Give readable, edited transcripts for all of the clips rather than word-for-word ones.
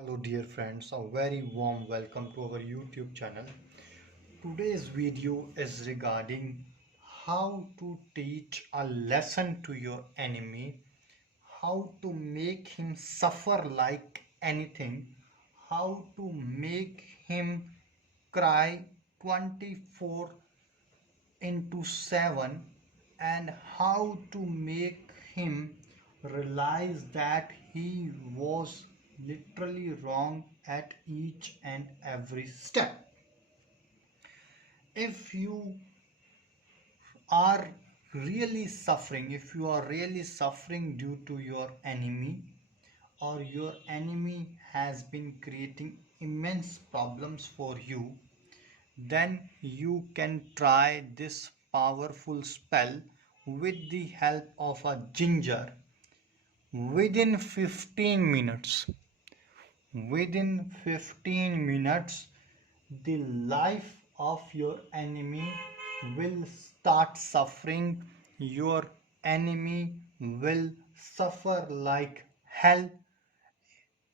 Hello, dear friends, a very warm welcome to our YouTube channel. Today's video is regarding how to teach a lesson to your enemy, how to make him suffer like anything, how to make him cry 24 into 7, and how to make him realize that he was literally wrong at each and every step. If you are if you are really suffering due to your enemy, or your enemy has been creating immense problems for you, then you can try this powerful spell with the help of a ginger. Within 15 minutes, within 15 minutes, the life of your enemy will start suffering. Your enemy will suffer like hell.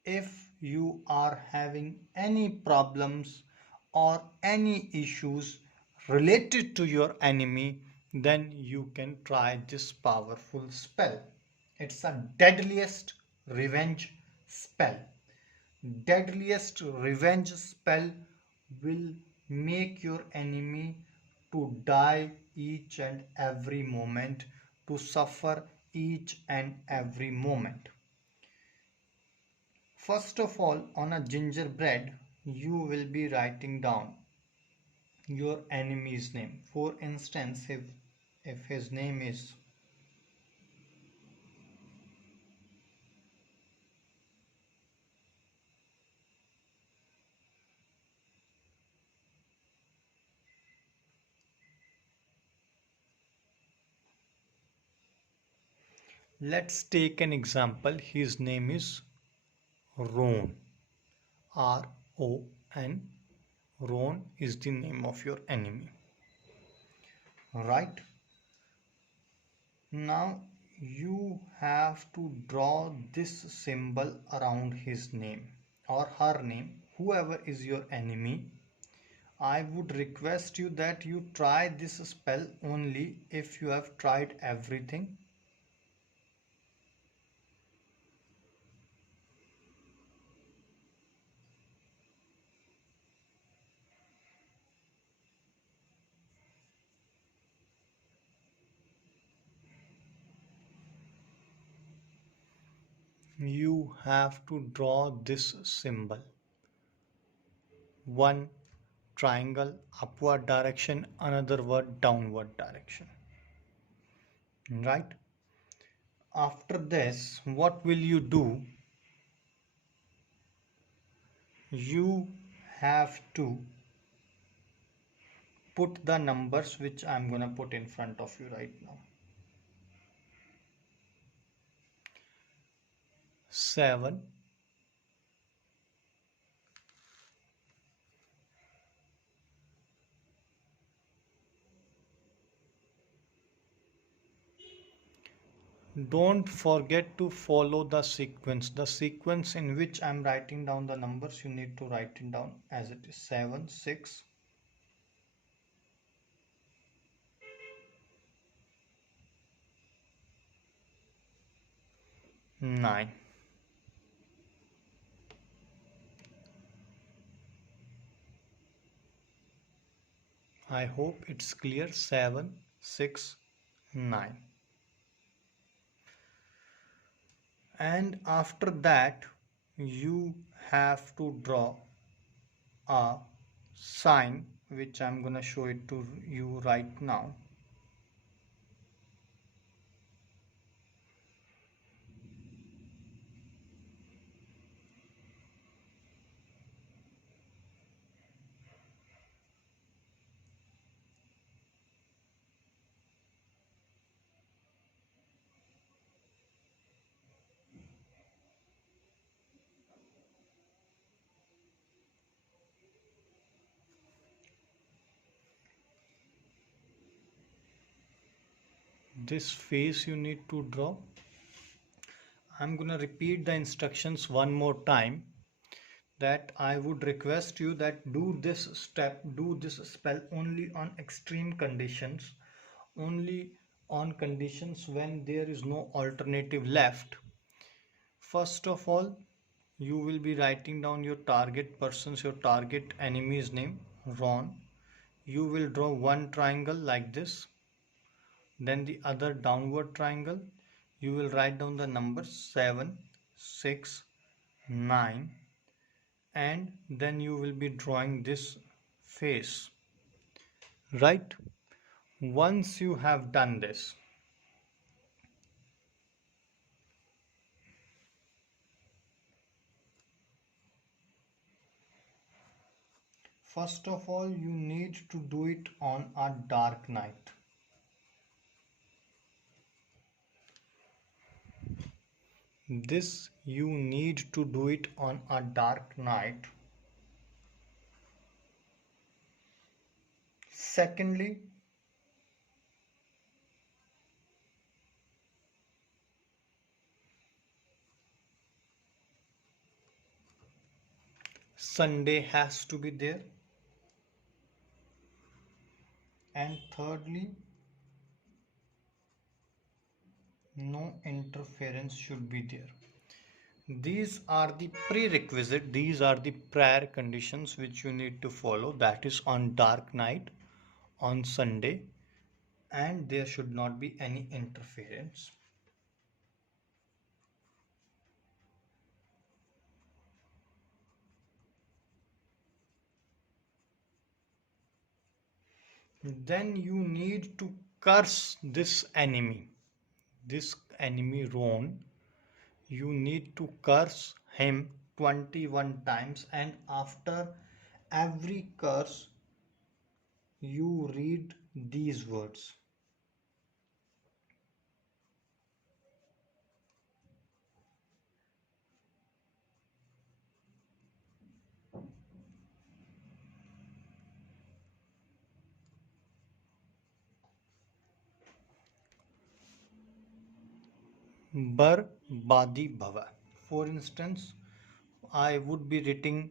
If you are having any problems or any issues related to your enemy, then you can try this powerful spell. It's a deadliest revenge spell. Deadliest revenge spell will make your enemy to die each and every moment, to suffer each and every moment. First of all, on a gingerbread, you will be writing down your enemy's name. For instance, if his name is, let's take an example. His name is Ron. Ron. Ron is the name of your enemy. Right? Now you have to draw this symbol around his name or her name, whoever is your enemy. I would request you that you try this spell only if you have tried everything. You have to draw this symbol. One triangle upward direction, another word downward direction. Right? After this, what will you do? You have to put the numbers which I'm gonna put in front of you right now. 7, don't forget to follow the sequence in which I'm writing down the numbers. You need to write it down as it is: 7, 6, 9. I hope it's clear. 7, 6, 9. And after that, you have to draw a sign which I'm gonna show it to you right now. This face you need to draw. I'm gonna repeat the instructions one more time. that I would request you that do this step, do this spell only on extreme conditions, only on conditions when there is no alternative left. First of all, you will be writing down your target person's, your target enemy's name, Ron. You will draw one triangle like this, then the other downward triangle. You will write down the numbers 7, 6, 9, and then you will be drawing this face. Right? Once you have done this, first of all, you need to do it on a dark night. This you need to do it on a dark night. Secondly, Sunday has to be there. And thirdly, no interference should be there. These are the prerequisite, these are the prior conditions which you need to follow. That is on dark night, on Sunday, and there should not be any interference. Then you need to curse this enemy Ron. You need to curse him 21 times, and after every curse you read these words. Barbadi Bhava. For instance, I would be reading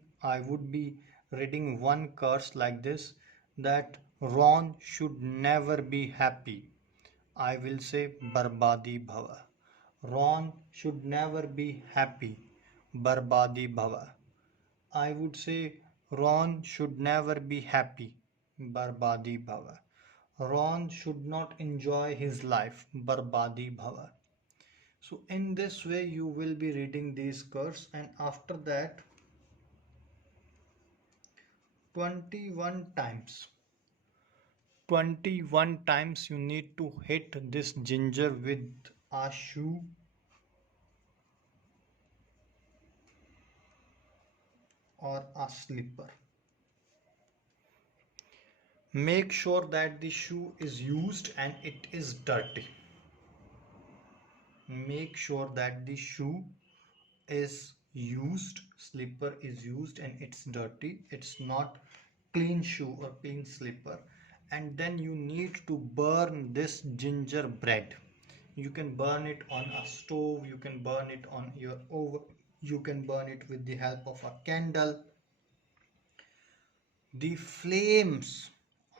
one curse like this, that Ron should never be happy. I will say Barbadi Bhava. Ron should never be happy. Barbadi Bhava. I would say Ron should never be happy. Barbadi Bhava. Ron should not enjoy his life. Barbadi Bhava. So in this way you will be reading these curves, and after that 21 times. 21 times you need to hit this ginger with a shoe or a slipper. Make sure that the shoe is used and it is dirty. Make sure that the shoe is used, slipper is used, and it's dirty. It's not clean shoe or clean slipper. And then you need to burn this gingerbread. You can burn it on a stove, you can burn it on your oven, you can burn it with the help of a candle. The flames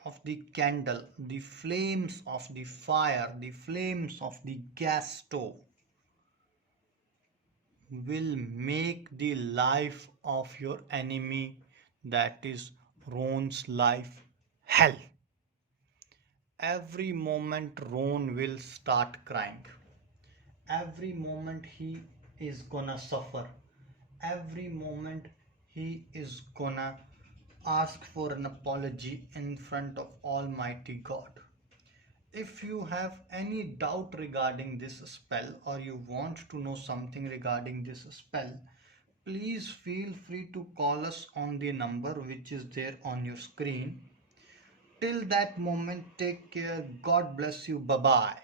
of the candle, the flames of the fire, the flames of the gas stove will make the life of your enemy, that is Ron's life, hell. Every moment Ron will start crying. Every moment he is gonna suffer. Every moment he is gonna ask for an apology in front of Almighty God. If you have any doubt regarding this spell, or you want to know something regarding this spell, please feel free to call us on the number which is there on your screen. Till that moment, take care. God bless you. Bye bye.